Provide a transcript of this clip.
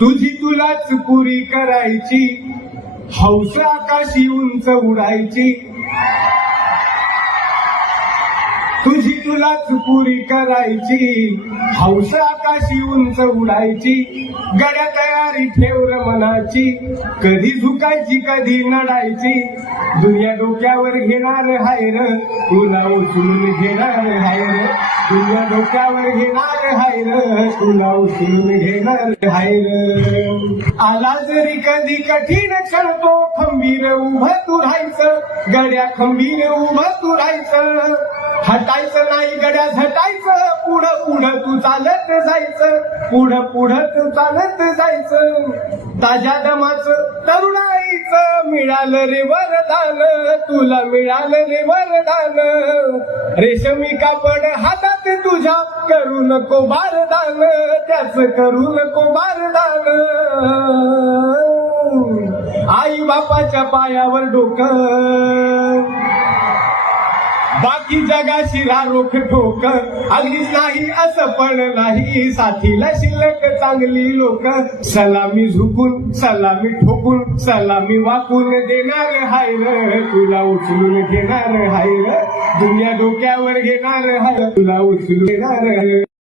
तुझी तुलाच पुरी करायची, हौस आकाशी उंच उडायची. तुझी तुलाच पुरी करायची, हौस आकाशी उंच उडायची. गड्या तयारी ठेव र मनाची, कधी झुकायची कधी नडायची. दुनिया डोक्यावर घेणार हाय र, तुला उचलून घेणार हाय र. दुनिया डोक्यावर घेणार हाय र, तुला उचलून घेणार हाय र. आला जरी कधी कठीण क्षण तो खंबीर उभं तू राहायचं. गड्या खंबीर उभं तू राहायचं. हटायचं नाही गड्या झटायचं. पुढं पुढं तू चालत जायचं. पुढं पुढं तू चालत जायचं. ताज्या दमाचं तरुणाईचं मिळालं रे वरदान. तुला मिळालं रे वरदान. रेशमी कापड हातात तुझ्या, करू नको बारदान. त्याच करू नको बारदान. आई बापाच्या पायावर डोकं, बाकी जगाशी रोख ठोक. अगदीच नाही असं पण नाही, साथीला शिल्लक चांगली लोक. सलामी झुकून सलामी ठोकून सलामी वाकून देणार हाय र, तुला उचलून घेणार हाय र. दुनिया डोक्यावर घेणार हाय, तुला उचलून घेणार.